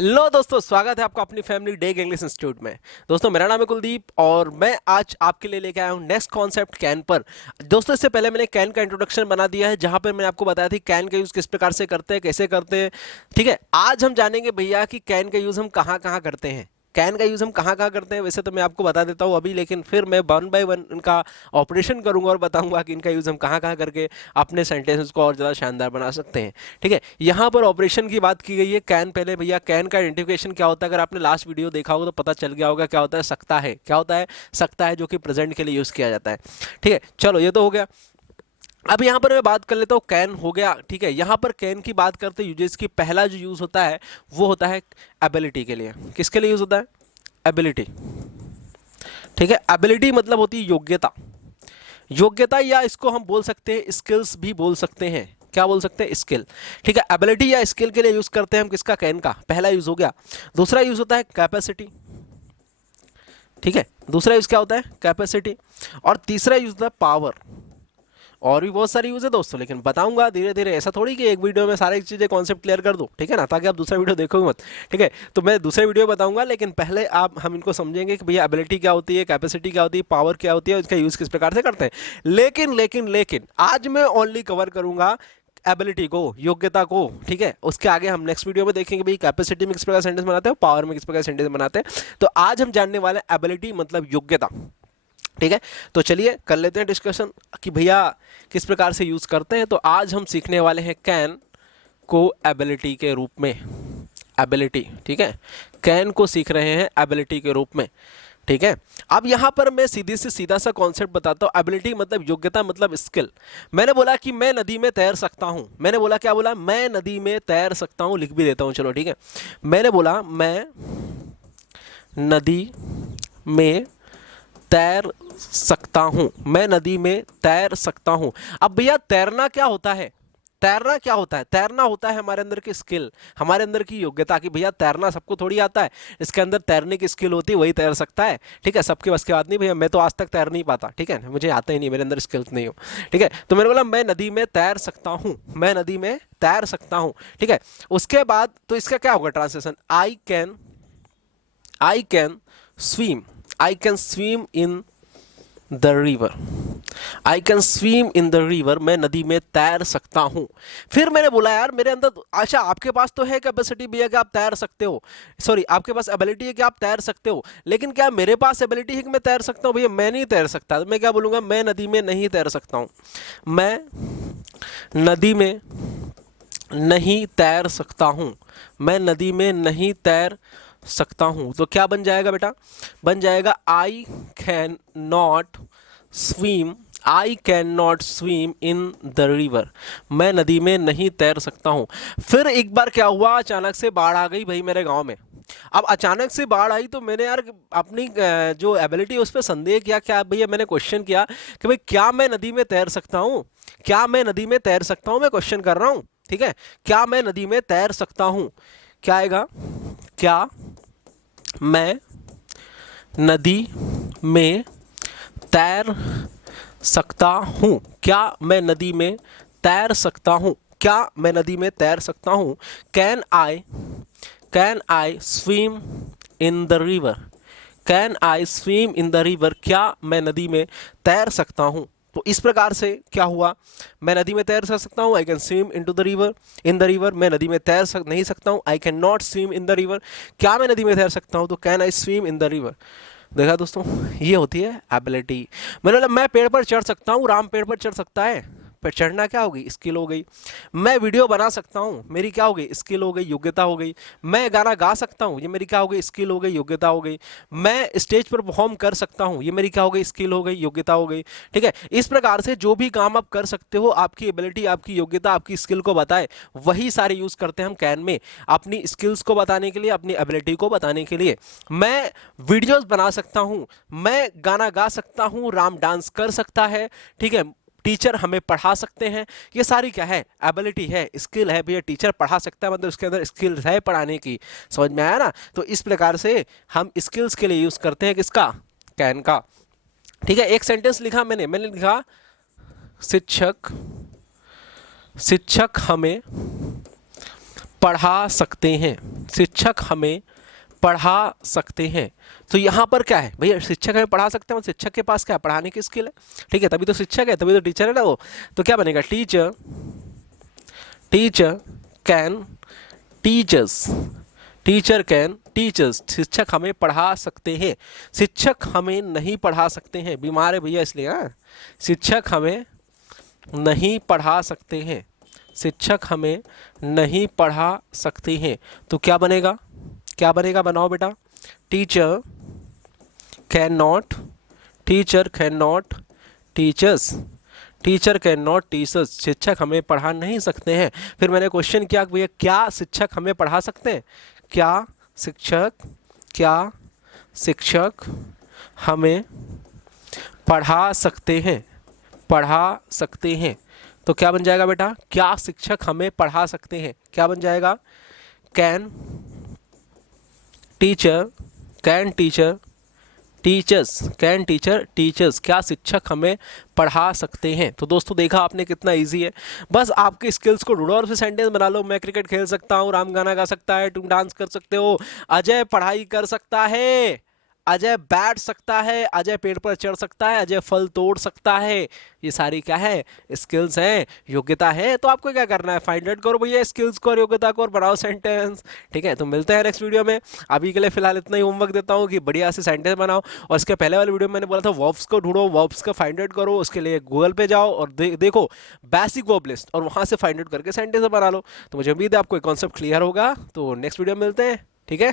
Hello दोस्तों, स्वागत है आपका अपनी फैमिली डेग इंग्लिश इंस्टीट्यूट में। दोस्तों, मेरा नाम है कुलदीप और मैं आज आपके लिए लेके आया हूँ नेक्स्ट कॉन्सेप्ट कैन पर। दोस्तों, इससे पहले मैंने कैन का इंट्रोडक्शन बना दिया है, जहां पर मैंने आपको बताया था कैन का यूज़ किस प्रकार से करते हैं, कैसे करते हैं। ठीक है, आज हम जानेंगे भैया कि कैन का यूज़ हम कहाँ कहाँ करते हैं। कैन का यूज़ हम कहाँ कहाँ करते हैं वैसे तो मैं आपको बता देता हूँ अभी, लेकिन फिर मैं वन बाय वन इनका ऑपरेशन करूंगा और बताऊंगा कि इनका यूज़ हम कहाँ कहाँ करके अपने सेंटेंसेस को और ज़्यादा शानदार बना सकते हैं। ठीक है, यहाँ पर ऑपरेशन की बात की गई है। कैन पहले भैया, कैन का आइडेंटिफिकेशन क्या होता है, अगर आपने लास्ट वीडियो देखा होगा तो पता चल गया होगा क्या होता है। सकता है, क्या होता है? सकता है, जो कि प्रेजेंट के लिए यूज़ किया जाता है। ठीक है, चलो ये तो हो गया। अब यहाँ पर मैं बात कर लेता हूँ, कैन हो गया। ठीक है, यहाँ पर कैन की बात करते यूजेस की पहला जो यूज़ होता है वो होता है एबिलिटी के लिए। किसके लिए यूज़ होता है? एबिलिटी। ठीक है, एबिलिटी मतलब होती है योग्यता। योग्यता, या इसको हम बोल सकते हैं स्किल्स भी बोल सकते हैं। क्या बोल सकते हैं? स्किल। ठीक है, एबिलिटी या स्किल के लिए यूज करते हैं हम किसका? कैन का। पहला यूज हो गया। दूसरा यूज होता है कैपेसिटी। ठीक है, दूसरा यूज क्या होता है? कैपेसिटी। और तीसरा यूज होता है पावर। और भी बहुत सारी यूज है दोस्तों, लेकिन बताऊंगा धीरे धीरे। ऐसा थोड़ी कि एक वीडियो में सारी चीज़ें कॉन्सेप्ट क्लियर कर दूं, ठीक है ना, ताकि आप दूसरा वीडियो देखो मत। ठीक है, तो मैं दूसरे वीडियो बताऊंगा, लेकिन पहले हम इनको समझेंगे कि भैया एबिलिटी क्या होती है, कैपेसिटी क्या होती है, पावर क्या होती है, इसका यूज़ किस प्रकार से करते हैं। लेकिन आज मैं ओनली कवर करूंगा एबिलिटी को, योग्यता को। ठीक है, उसके आगे हम नेक्स्ट वीडियो में देखेंगे भाई कैपेसिटी में किस प्रकार सेंटेंस बनाते हैं, पावर में किस प्रकार सेंटेंस बनाते हैं। तो आज हम जानने वाले हैं एबिलिटी मतलब योग्यता। ठीक है, तो चलिए कर लेते हैं डिस्कशन कि भैया किस प्रकार से यूज करते हैं। तो आज हम सीखने वाले हैं कैन को एबिलिटी के रूप में। एबिलिटी, ठीक है, कैन को सीख रहे हैं एबिलिटी के रूप में। ठीक है, अब यहां पर मैं सीधी से सीधा सा कॉन्सेप्ट बताता हूं। एबिलिटी मतलब योग्यता, मतलब स्किल। मैंने बोला कि मैं नदी में तैर सकता हूं। मैंने बोला, क्या बोला? मैं नदी में तैर सकता हूं। लिख भी देता हूं, चलो ठीक है। मैंने बोला मैं नदी में तैर सकता हूं। मैं नदी में तैर सकता हूं। अब भैया तैरना क्या होता है? तैरना क्या होता है? तैरना होता है हमारे अंदर की स्किल, हमारे अंदर की योग्यता। कि भैया तैरना सबको थोड़ी आता है, इसके अंदर तैरने की स्किल होती है, वही तैर सकता है। ठीक है, सबके बस की बात नहीं भैया। मैं तो आज तक तैर नहीं पाता, ठीक है, मुझे आता ही नहीं, मेरे अंदर स्किल्स नहीं हो। ठीक है, तो मैंने बोला मैं नदी में तैर सकता हूं। मैं नदी में तैर सकता हूं। ठीक है, उसके बाद तो इसका क्या होगा translation? I can swim. I can swim in the river. I can swim in the river. मैं नदी में तैर सकता हूं। फिर मैंने बोला यार मेरे अंदर, अच्छा आपके पास तो है कैपेसिटी भैया कि आप तैर सकते हो, सॉरी आपके पास एबिलिटी है कि आप तैर सकते हो, लेकिन क्या मेरे पास एबिलिटी है कि मैं तैर सकता हूं? भैया मैं नहीं तैर सकता। तो मैं क्या बोलूंगा? मैं नदी में नहीं तैर सकता हूं। मैं नदी में नहीं तैर सकता हूं। मैं नदी में नहीं तैर सकता हूं। तो क्या बन जाएगा बेटा? बन जाएगा आई can not swim. I can not swim in the river. मैं नदी में नहीं तैर सकता हूं। फिर एक बार क्या हुआ, अचानक से बाढ़ आ गई भाई मेरे गांव में। अब अचानक से बाढ़ आई तो मैंने यार अपनी जो एबिलिटी है उस पर संदेह किया। क्या भैया, मैंने क्वेश्चन किया कि भाई क्या मैं नदी में तैर सकता हूं? क्या मैं नदी में तैर सकता हूं? मैं क्वेश्चन कर रहा हूं। ठीक है, क्या मैं नदी में तैर सकता हूं? क्या आएगा? क्या मैं नदी में तैर सकता हूं? क्या मैं नदी में तैर सकता हूं? क्या मैं नदी में तैर सकता हूं? Can I swim in the river. Can I swim in the river. क्या मैं नदी में तैर सकता हूं? तो इस प्रकार से क्या हुआ, मैं नदी में तैर सकता हूं, I can swim in to the river, in the river. मैं नदी में तैर नहीं सकता हूं, I can not swim in the river. क्या मैं नदी में तैर सकता हूं? तो can I swim in the river. देखा दोस्तों, ये होती है एबिलिटी। मैंने बोला मैं पेड़ पर चढ़ सकता हूं, राम पेड़ पर चढ़ सकता है। पर चढ़ना क्या होगी? स्किल हो गई। मैं वीडियो बना सकता हूं, मेरी क्या हो गई? स्किल हो गई, योग्यता हो गई। मैं गाना गा सकता हूं, ये मेरी क्या हो गई? स्किल हो गई, योग्यता हो गई। मैं स्टेज पर परफॉर्म कर सकता हूं, ये मेरी क्या हो गई? स्किल हो गई, योग्यता हो गई। ठीक है, इस प्रकार से जो भी काम आप कर सकते हो, आपकी एबिलिटी, आपकी योग्यता, आपकी स्किल को बताए, वही सारे यूज करते हैं हम कैन में, अपनी स्किल्स को बताने के लिए, अपनी एबिलिटी को बताने के लिए। मैं वीडियोस बना सकता हूं, मैं गाना गा सकता हूं, राम डांस कर सकता है। ठीक है, टीचर हमें पढ़ा सकते हैं। ये सारी क्या है? एबिलिटी है, स्किल है भैया। टीचर पढ़ा सकता है मतलब उसके अंदर स्किल है पढ़ाने की। समझ में आया ना? तो इस प्रकार से हम स्किल्स के लिए यूज करते हैं किसका? कैन का। ठीक है, एक सेंटेंस लिखा मैंने लिखा शिक्षक हमें पढ़ा सकते हैं, शिक्षक हमें पढ़ा सकते हैं। तो यहाँ पर क्या है भैया, शिक्षक हमें पढ़ा सकते हैं, शिक्षक के पास क्या है, पढ़ाने की स्किल है, ठीक है, तभी तो शिक्षक है, तभी तो टीचर है ना वो। तो क्या बनेगा, teacher, teacher can teachers, teacher can teachers, शिक्षक हमें पढ़ा सकते हैं। शिक्षक हमें नहीं पढ़ा सकते हैं, बीमार है भैया इसलिए, हाँ, शिक्षक हमें नहीं पढ़ा सकते हैं, शिक्षक हमें नहीं पढ़ा सकते हैं। तो क्या बनेगा, क्या बनेगा, बनाओ बेटा, teacher can not, teacher can not teachers, teacher can not teachers, शिक्षक हमें पढ़ा नहीं सकते हैं। फिर मैंने क्वेश्चन किया भैया क्या शिक्षक हमें पढ़ा सकते हैं, क्या शिक्षक, क्या शिक्षक हमें पढ़ा सकते हैं, पढ़ा सकते हैं। तो क्या बन जाएगा बेटा, क्या शिक्षक हमें पढ़ा सकते हैं, क्या बन जाएगा, can teacher, can teacher teachers, can teacher teachers, क्या शिक्षक हमें पढ़ा सकते हैं। तो दोस्तों देखा आपने कितना इजी है, बस आपके स्किल्स को ढूंढो और फिर सेंटेंस बना लो। मैं क्रिकेट खेल सकता हूँ, राम गाना गा सकता है, तुम डांस कर सकते हो, अजय पढ़ाई कर सकता है, अजय बैठ सकता है, अजय पेड़ पर चढ़ सकता है, अजय फल तोड़ सकता है। ये सारी क्या है, स्किल्स हैं, योग्यता है। तो आपको क्या करना है, फाइंड आउट करो भैया स्किल्स को और योग्यता को और बनाओ सेंटेंस, ठीक है। तो मिलते हैं नेक्स्ट वीडियो में, अभी के लिए फिलहाल इतना ही होमवर्क देता हूँ कि बढ़िया से सेंटेंस बनाओ। और इसके पहले वाले वीडियो में मैंने बोला था वर्ब्स को ढूंढो, वर्ब्स का फाइंड आउट करो, उसके लिए गूगल पे जाओ और देखो बेसिक वर्ब लिस्ट और वहाँ से फाइंड आउट करके सेंटेंस बना लो। तो मुझे उम्मीद है आपको कॉन्सेप्ट क्लियर होगा। तो नेक्स्ट वीडियो में मिलते हैं, ठीक है।